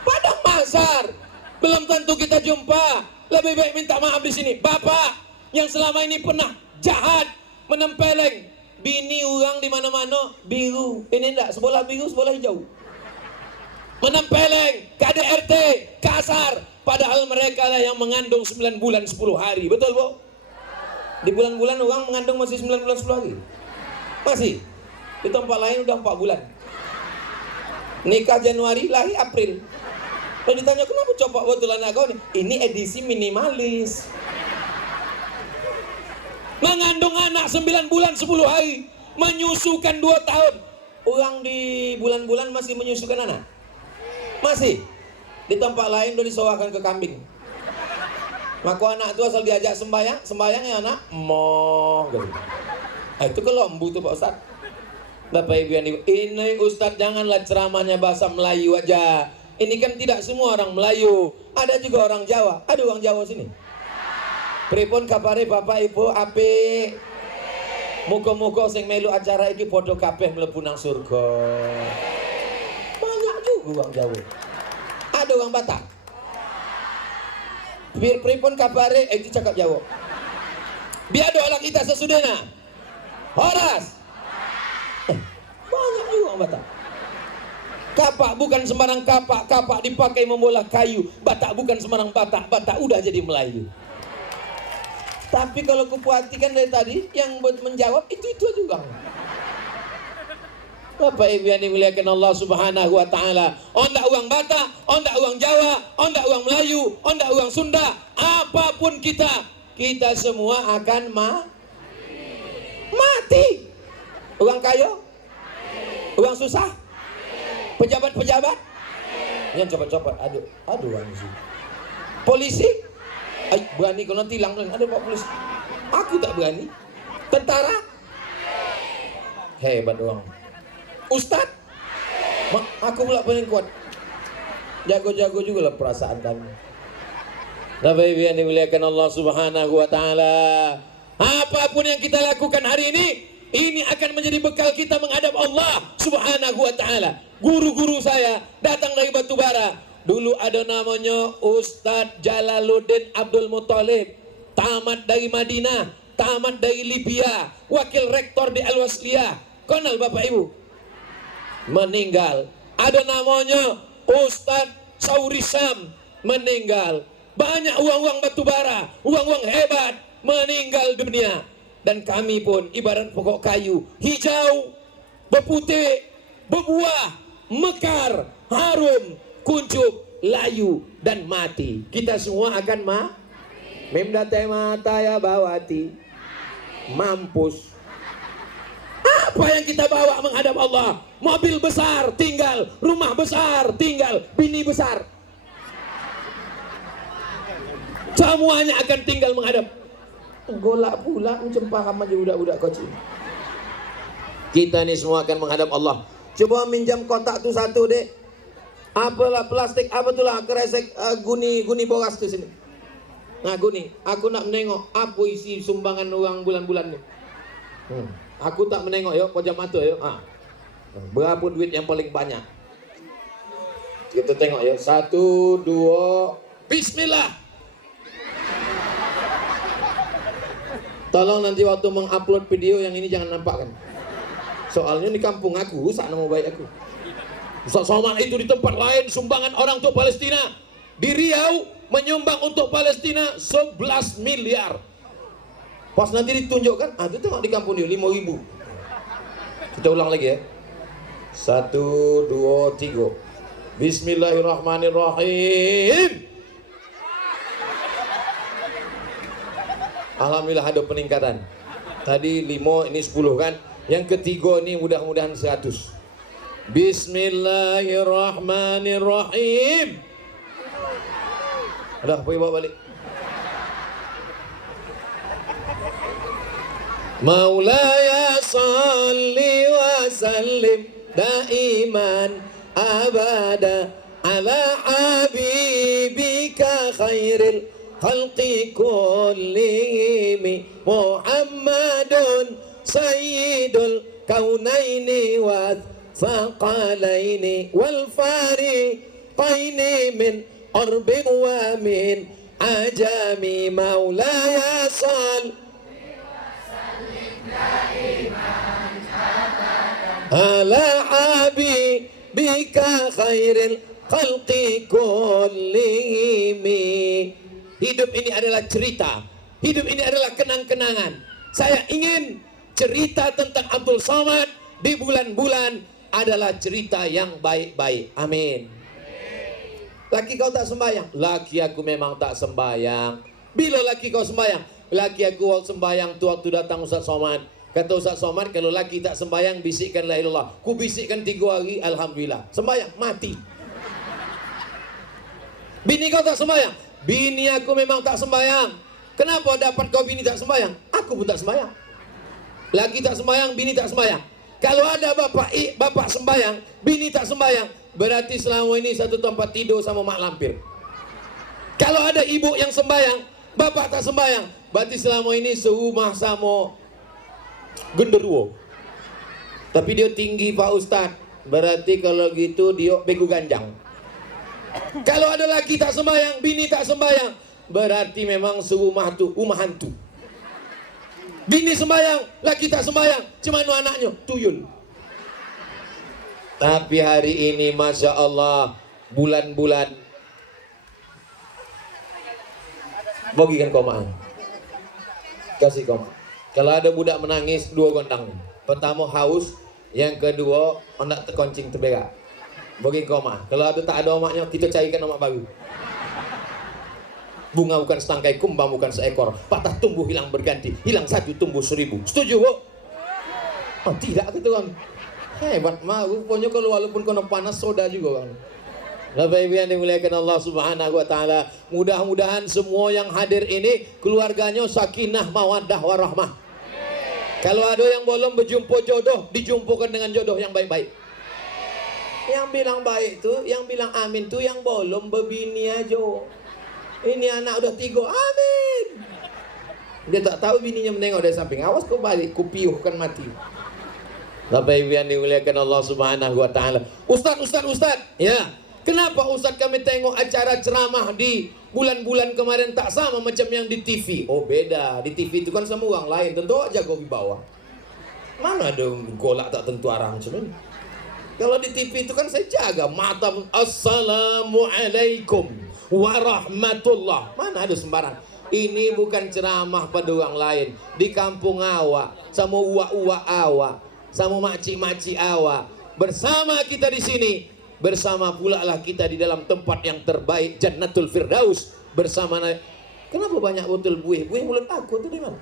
Padang masar belum tentu kita jumpa. Lebih baik minta maaf di sini. Bapak yang selama ini pernah jahat, menempeleng bini orang di mana-mana biru. Ini enggak, sebelah biru, sebelah hijau. Menempeleng KDRT, kasar. Padahal mereka lah yang mengandung 9 bulan 10 hari. Betul, Bu? Di bulan-bulan orang mengandung masih 9 bulan 10 hari. Masih. Di tempat lain udah 4 bulan. Nikah Januari, lahir April. Dan ditanya, kenapa coba betul anak kau nih? Ini edisi minimalis. Mengandung anak 9 bulan 10 hari. Menyusukan 2 tahun. Orang di bulan-bulan masih menyusukan anak? Masih. Di tempat lain udah disewakan ke kambing. Maka anak itu asal diajak sembayang ya anak, moh gitu. Itu kelombu tuh Pak Ustaz. Bapak Ibu yang ini Ustaz janganlah ceramahnya bahasa Melayu aja. Ini kan tidak semua orang Melayu, ada juga orang Jawa. Ada orang Jawa sini. Pripun kabare Bapak Ibu apik. Muga-muga sing melu acara iki padha kabeh mlebu nang surga. Banyak juga orang Jawa. Ada orang Batak. Pripun kabare iki cakap Jawa. Biar doa kita sesudahnya. Horas. Banyak juga orang Batak. Kapak bukan sembarang kapak dipakai membola kayu. Batak bukan sembarang Batak udah jadi Melayu. Tapi kalau kuperhatikan dari tadi yang buat menjawab itu juga. Bapak Ibu yang dimuliakan Allah Subhanahu wa taala, onda uang Batak, onda uang Jawa, onda uang Melayu, onda uang Sunda, apapun kita semua akan mati. Uang kaya? Uang susah? Pejabat-pejabat? Yang cepat-cepat, aduh uang sih. Polisi? Berani kalau tilang, ada Pak Polisi. Aku tak berani. Tentara? Hebat doang. Ustadz? Aku pula paling kuat. Jago-jago juga lah perasaan kami. Bapak Ibu yang dimuliakan Allah Subhanahu wa taala, apapun yang kita lakukan hari ini akan menjadi bekal kita menghadap Allah Subhanahu wa taala. Guru-guru saya datang dari Batubara. Dulu ada namanya Ustadz Jalaluddin Abdul Muthalib, tamat dari Madinah, tamat dari Libya, wakil rektor di Al-Wasliyah. Kenal Bapak Ibu? Meninggal. Ada namanya Ustadz Sauri Sam, meninggal. Banyak uang-uang batubara, uang-uang hebat, meninggal dunia. Dan kami pun ibarat pokok kayu, hijau, berputih, berbuah, mekar, harum, kuncup, layu, dan mati. Kita semua akan memdate mata ya bawati. Mampus. Apa yang kita bawa menghadap Allah? Mobil besar tinggal, rumah besar tinggal, bini besar. Semuanya akan tinggal menghadap. Golak pula mencempaham aja budak-budak kecil. Kita ini semua akan menghadap Allah. Coba minjam kotak tuh satu dek. Apalah plastik, apa tuh lah kresek guni boras tuh sini. Nah guni, aku nak menengok apa isi sumbangan orang bulan-bulan nih. Aku tak menengok yuk, pojam mata yuk. Berapa duit yang paling banyak? Kita tengok yuk. 1, 2, Bismillah. Tolong nanti waktu mengupload video yang ini jangan nampak kan. Soalnya di kampung aku rusak nama baik aku. Ustaz Somad itu di tempat lain sumbangan orang untuk Palestina. Di Riau menyumbang untuk Palestina 11 miliar. Pas nanti ditunjukkan, itu tengok di kampung dia 5.000. Kita ulang lagi ya. 1, 2, 3. Bismillahirrahmanirrahim. Alhamdulillah ada peningkatan. Tadi 5, ini 10 kan. Yang ketiga ini mudah-mudahan 100. Bismillahirrahmanirrahim. Udah, pergi bawa balik. Maulaya salli wa sallim daiman abada ala habibika khairil khalqi kullihim Muhammadun sayyidul kaunaini wa thaqalaini wal fariqaini min arbin wa min ajami maulaya salli ala habibika khairil khalqi kullihim. Hidup ini adalah cerita. Hidup ini adalah kenang-kenangan. Saya ingin cerita tentang Abdul Somad di bulan-bulan adalah cerita yang baik-baik. Amin. Laki kau tak sembahyang? Laki aku memang tak sembahyang. Bila laki kau sembahyang? Laki aku waktu sembahyang tu waktu datang Ustaz Somad. Kata Ustaz Somad, kalau laki tak sembahyang bisikkan la ilallah. Ku bisikkan 3 hari, alhamdulillah. Sembahyang mati. Bini kau tak sembahyang? Bini aku memang tak sembahyang. Kenapa dapat kau bini tak sembahyang? Aku pun tak sembahyang. Laki tak sembahyang, bini tak sembahyang. Kalau ada bapak sembahyang, bini tak sembahyang, berarti selama ini satu tempat tidur sama mak lampir. Kalau ada ibu yang sembahyang, bapak tak sembahyang, berarti selama ini serumah sama genderuwo. Tapi dia tinggi Pak Ustadz, berarti kalau gitu dia begu ganjang. Kalau ada laki tak sembahyang, bini tak sembahyang, berarti memang serumah tu rumah hantu. Bini sembahyang, laki tak sembahyang, cuma anaknya tuyul. Tapi hari ini Masya Allah, bulan-bulan bagikan koma, kasih koma. Kalau ada budak menangis, dua gondang. Pertama haus, yang kedua anak terkoncing terberak. Bagi koma. Kalau ada tak ada omaknya, kita carikan omak baru. Bunga bukan setangkai, kumbang bukan seekor. Patah tumbuh hilang berganti, hilang satu tumbuh 1000. Setuju, Bu? Oh, tidak gitu kan. Hebat mah, pokoknya kalau walaupun kena panas soda juga kan. Bapak Ibu yang dimuliakan Allah Subhanahu wa taala, mudah-mudahan semua yang hadir ini keluarganya sakinah mawaddah warahmah. Kalau ada yang belum berjumpa jodoh, dijumpukan dengan jodoh yang baik-baik. Yang bilang baik tuh, yang bilang amin tuh yang belum berbini aja. Ini anak udah 3, amin. Dia tak tahu bininya menengok dari samping. Awas kau balik, ku piuhkan mati. Bapak Ibu yang dimuliakan Allah Subhanahu wa taala. Ustaz. Ya. Kenapa Ustaz kami tengok acara ceramah di bulan-bulan kemarin tak sama macam yang di TV? Oh beda, di TV itu kan sama orang lain, tentu aja kau di bawah. Mana ada golak tak tentu arang sebenarnya. Kalau di TV itu kan saya jaga mata. Assalamualaikum warahmatullah. Mana ada sembarang. Ini bukan ceramah pada orang lain. Di kampung awak, sama uak-uak awak, sama makcik-makcik awak. Bersama kita di sini. Bersama pula lah kita di dalam tempat yang terbaik, Jannatul Firdaus. Bersama kenapa banyak botol buih? Buih mulut aku tuh di mana?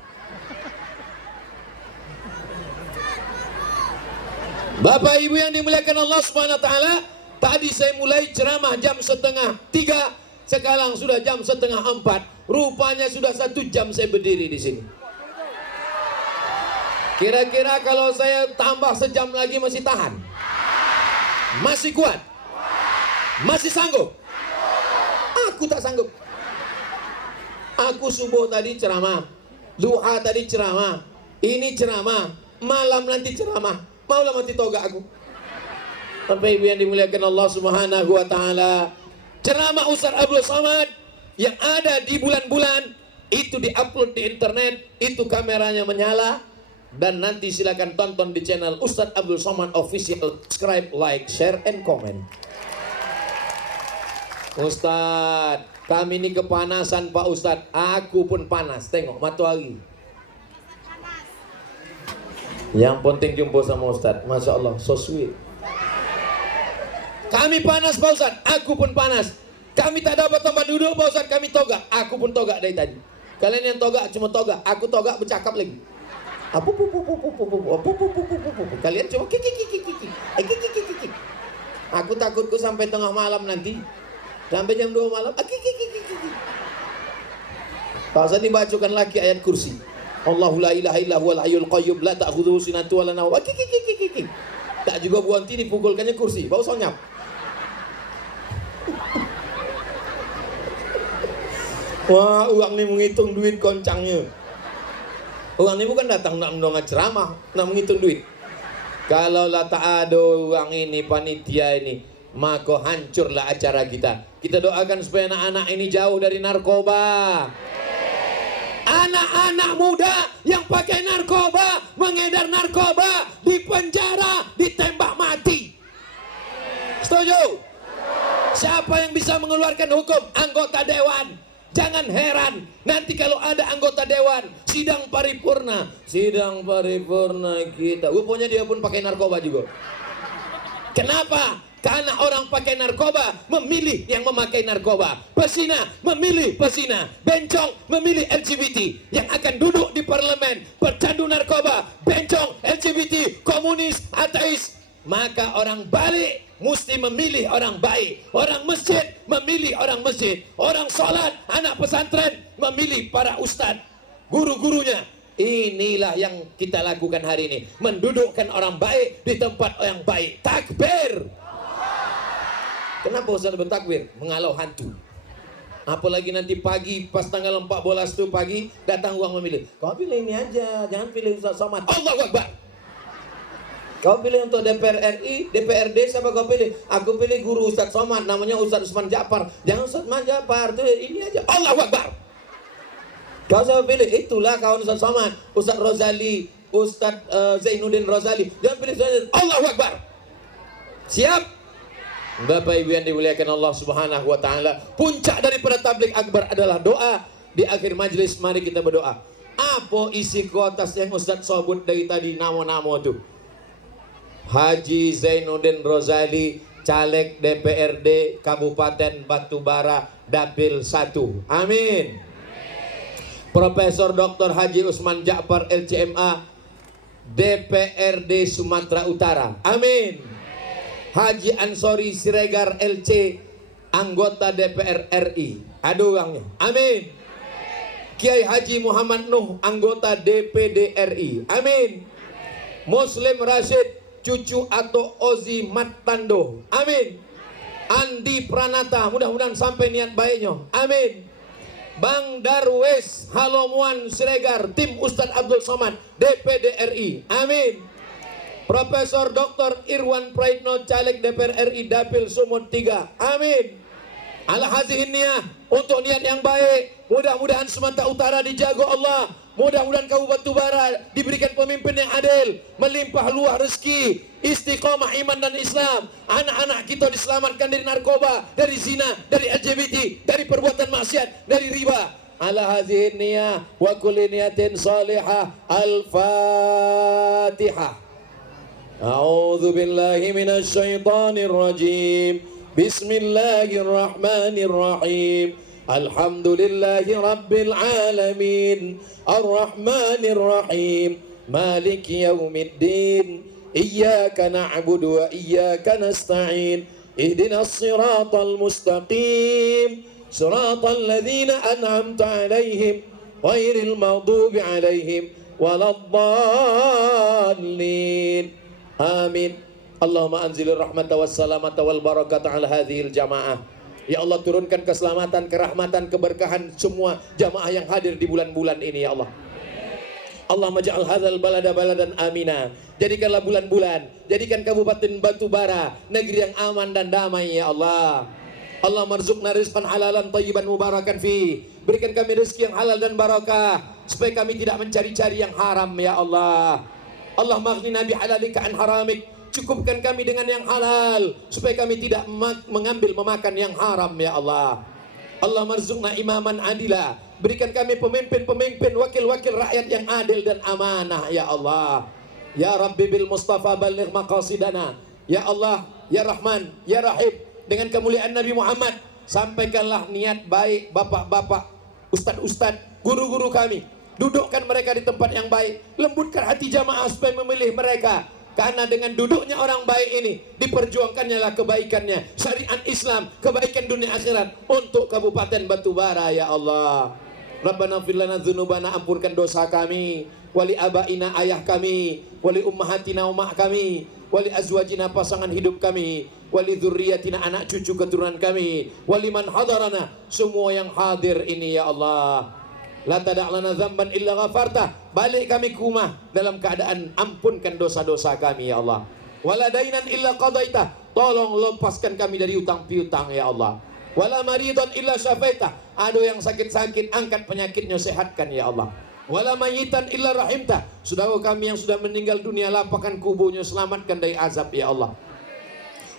Bapak Ibu yang dimuliakan Allah Subhanahu wa taala, tadi saya mulai ceramah jam 2:30, sekarang sudah jam 3:30. Rupanya sudah 1 jam saya berdiri di sini. Kira-kira kalau saya tambah sejam lagi masih tahan? Masih kuat? Masih sanggup? Aku tak sanggup. Aku subuh tadi ceramah, duha tadi ceramah, ini ceramah, malam nanti ceramah. Maulah mati toga aku. Bapak Ibu yang dimuliakan Allah Subhanahu wa taala, ceramah Ustaz Abdul Somad yang ada di bulan-bulan itu diupload di internet, itu kameranya menyala. Dan nanti silakan tonton di channel Ustaz Abdul Somad Official. Subscribe, like, share, and comment. Ustaz, kami ini kepanasan Pak Ustaz. Aku pun panas. Tengok matahari. Yang penting jumpa sama Ustaz. Masya Allah, so sweet. Kami panas Pak Ustaz. Aku pun panas. Kami tak dapat tempat duduk Pak Ustaz. Kami togak. Aku pun togak dari tadi. Kalian yang togak cuma togak. Aku togak bercakap lagi. Kalian cuma kiki. Aku takutku sampai tengah malam nanti, sampai jam 2 malam. Pak Ustaz dibacakan lagi ayat kursi. Allahu la ilaha illa huwal hayyul qayyum la ta'khudhuhu sinatun wa la nawm. Tak juga buanti dipukulkannya kursi. Bau sonyap. Wah, uang ini menghitung duit koncangnya. Orang ini bukan datang nak mendongak ceramah, nak menghitung duit. Kalau lah tak ada orang ini, panitia ini, maka hancurlah acara kita. Kita doakan supaya anak-anak ini jauh dari narkoba. Anak-anak muda yang pakai narkoba, mengedar narkoba, dipenjara, ditembak mati. Setuju? Siapa yang bisa mengeluarkan hukum? Anggota dewan. Jangan heran nanti kalau ada anggota dewan sidang paripurna kita, rupanya dia pun pakai narkoba juga. Kenapa? Karena orang pakai narkoba memilih yang memakai narkoba, pesina memilih pesina, bencong memilih LGBT yang akan duduk di parlemen, pecandu narkoba, bencong, LGBT, komunis, ateis. Maka orang balik mesti memilih orang baik. Orang masjid memilih orang masjid. Orang sholat, anak pesantren memilih para ustadz, guru-gurunya. Inilah yang kita lakukan hari ini, mendudukkan orang baik di tempat yang baik. Takbir. Kenapa Ustaz bertakbir? Mengalau hantu. Apalagi nanti pagi pas tanggal 14 itu pagi datang uang memilih. Kau pilih ini aja, jangan pilih Ustaz Somad. Allahu Akbar. Kau pilih untuk DPR RI, DPRD, siapa kau pilih? Aku pilih guru Ustaz Somad, namanya Ustaz Usman Ja'far. Jangan Ustaz Usman Ja'far, tuh ini aja. Allahu Akbar. Kau siapa pilih? Itulah kawan Ustaz Somad, Ustaz Rozali, Ustaz Zainuddin Rozali. Jangan pilih Ustaz. Allahu Akbar. Siap? Bapak Ibu yang dimuliakan Allah Subhanahu wa taala, puncak daripada tabligh akbar adalah doa. Di akhir majelis mari kita berdoa. Apa isi kuotas yang Ustaz sebut dari tadi nama-nama itu? Haji Zainuddin Rozali, caleg DPRD Kabupaten Batubara Dapil 1. Amin. Profesor Dr. Haji Usman Ja'far LCMA, DPRD Sumatera Utara. Amin. Haji Ansori Siregar LC, anggota DPR RI. Ada uangnya. Amin. Kiai Haji Muhammad Nuh, anggota DPD RI. Amin. Muslim Rashid, cucu atau Ozi Matando. Amin. Andi Pranata, mudah-mudahan sampai niat baiknya. Amin. Bang Darwes Halomuan Siregar, tim Ustadz Abdul Somad, DPD RI. Amin. Profesor Dr. Irwan Praitno, caleg DPR RI Dapil Sumut 3. Amin. Ala hazihin niyah, untuk niat yang baik. Mudah-mudahan Sumatera Utara dijaga Allah. Mudah-mudahan Kabupaten Batubara diberikan pemimpin yang adil, melimpah luah rezeki, istiqomah iman dan Islam. Anak-anak kita diselamatkan dari narkoba, dari zina, dari LGBT, dari perbuatan maksiat, dari riba. Ala hazihin niyah wa kulli niyatin salihah. Al-Fatihah. A'udzu billahi minasy syaithanir rajim. Bismillahirrahmanirrahim. Alhamdulillahi rabbil alamin. Arrahmanir rahim. Maliki yaumiddin. Iyyaka na'budu wa iyyaka nasta'in. Ihdinas siratal mustaqim. Siratal ladzina an'amta 'alaihim ghairil maghdubi 'alaihim waladdallin. Amin. Allahumma anzilir rahmata wassalamata wal barakata ala hadhil jamaah. Ya Allah, turunkan keselamatan, kerahmatan, keberkahan semua jamaah yang hadir di bulan-bulan ini ya Allah. Allahumma ja'al hadzal balada baladan amina. Jadikanlah bulan-bulan, jadikan Kabupaten Batubara negeri yang aman dan damai ya Allah. Allah marzuqna rizqan halalan thayyiban mubarakan fi. Berikan kami rezeki yang halal dan barakah supaya kami tidak mencari-cari yang haram ya Allah. Allah maghnina bihalalika an haramik. Cukupkan kami dengan yang halal supaya kami tidak mengambil memakan yang haram ya Allah. Allah marzuqna imaman adila. Berikan kami pemimpin-pemimpin, wakil-wakil rakyat yang adil dan amanah ya Allah. Ya Rabbi bil Mustafa balligh maqasidana. Ya Allah, ya Rahman, ya Rahim, dengan kemuliaan Nabi Muhammad, sampaikanlah niat baik bapak-bapak, ustadz-ustadz, guru-guru kami. Dudukkan mereka di tempat yang baik. Lembutkan hati jamaah supaya memilih mereka. Karena dengan duduknya orang baik ini, diperjuangkannya lah kebaikannya, syariat Islam, kebaikan dunia akhirat untuk Kabupaten Batubara ya Allah. Rabbana fir lana dzunubana, ampunkan dosa kami, wali abaina ayah kami, wali ummahatina umak kami, wali azwajina pasangan hidup kami, wali dzurriyyatina anak cucu keturunan kami, wali man hadarana, semua yang hadir ini ya Allah. La tada' lana dzamban illa ghafarta. Balik kami ke rumah dalam keadaan ampunkan dosa-dosa kami ya Allah. Wala dainan illa qadaita. Tolong lepaskan kami dari utang piutang ya Allah. Wala maridan illa syafaita. Ada yang sakit-sakit, angkat penyakitnya, sehatkan ya Allah. Wala mayitan illa rahimta. Saudara kami yang sudah meninggal dunia, lapangkan kuburnya, selamatkan dari azab ya Allah.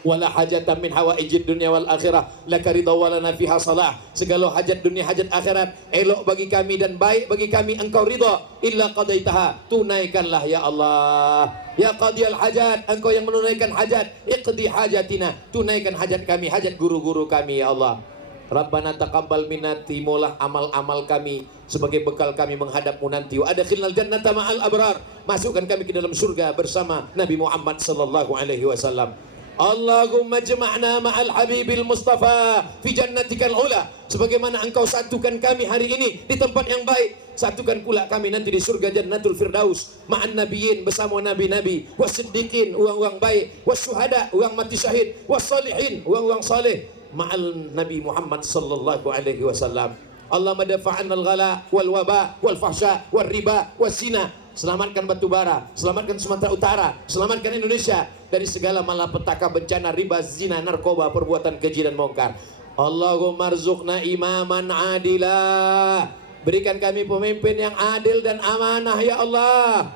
Wala hajatan min hawaijid dunia wal akhirah laka ridha walana fiha salah. Segala hajat dunia, hajat akhirat elok bagi kami dan baik bagi kami, engkau ridha. Illa qadaitaha, tunaikanlah ya Allah. Ya qadiyal hajat, engkau yang menunaikan hajat. Iqdi hajatina, tunaikan hajat kami, hajat guru-guru kami ya Allah. Rabbana taqabbal minna, timolah amal-amal kami sebagai bekal kami menghadapmu nanti. Wa adkhilnal jannata ma'al abrar, masukkan kami ke dalam surga bersama Nabi Muhammad sallallahu alaihi wasallam. Allahumma jama'na ma'al habibil mustafa fi jannatikal ula. Sebagaimana engkau satukan kami hari ini di tempat yang baik, satukan pula kami nanti di surga Jannatul Firdaus ma'an nabiyyin, bersama nabi-nabi, wasiddiqin, orang-orang baik, wasyuhada, orang mati syahid, wassalihin, orang-orang saleh, ma'al Nabi Muhammad sallallahu alaihi wasallam. Allahumma dafa'anna al-ghala wal waba wal fahsya wal riba was zina. Selamatkan Batubara, selamatkan Sumatera Utara, selamatkan Indonesia dari segala malapetaka, bencana, riba, zina, narkoba, perbuatan keji dan mungkar. Allahumma rzuqna imaman adila. Berikan kami pemimpin yang adil dan amanah ya Allah.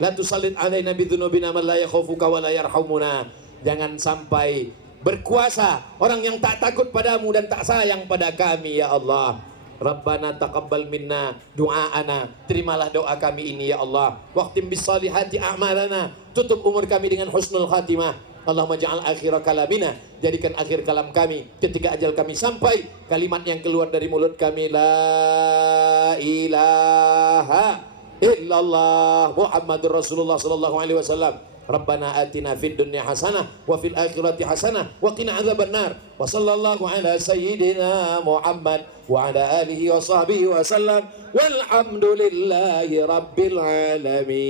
La tusallit alaina bidzunubina man la yakhafuka wa la yarhamuna. Jangan sampai berkuasa orang yang tak takut padamu dan tak sayang pada kami ya Allah. Rabbana taqabbal minna du'aana. Terimalah doa kami ini ya Allah. Waqtim bis salihati a'malana. Tutup umur kami dengan husnul khatimah. Allahumma ja'al akhir kalamina. Jadikan akhir kalam kami ketika ajal kami sampai, kalimat yang keluar dari mulut kami, la ilaha illallah Muhammadur Rasulullah sallallahu alaihi wasallam. Rabbana atina fid dunya hasanah wa fil akhirati hasanah wa qina adzabannar. Wa sallallahu ala sayyidina Muhammad wa ala alihi wa sahbihi wa sallam. Walhamdulillahi rabbil alamin.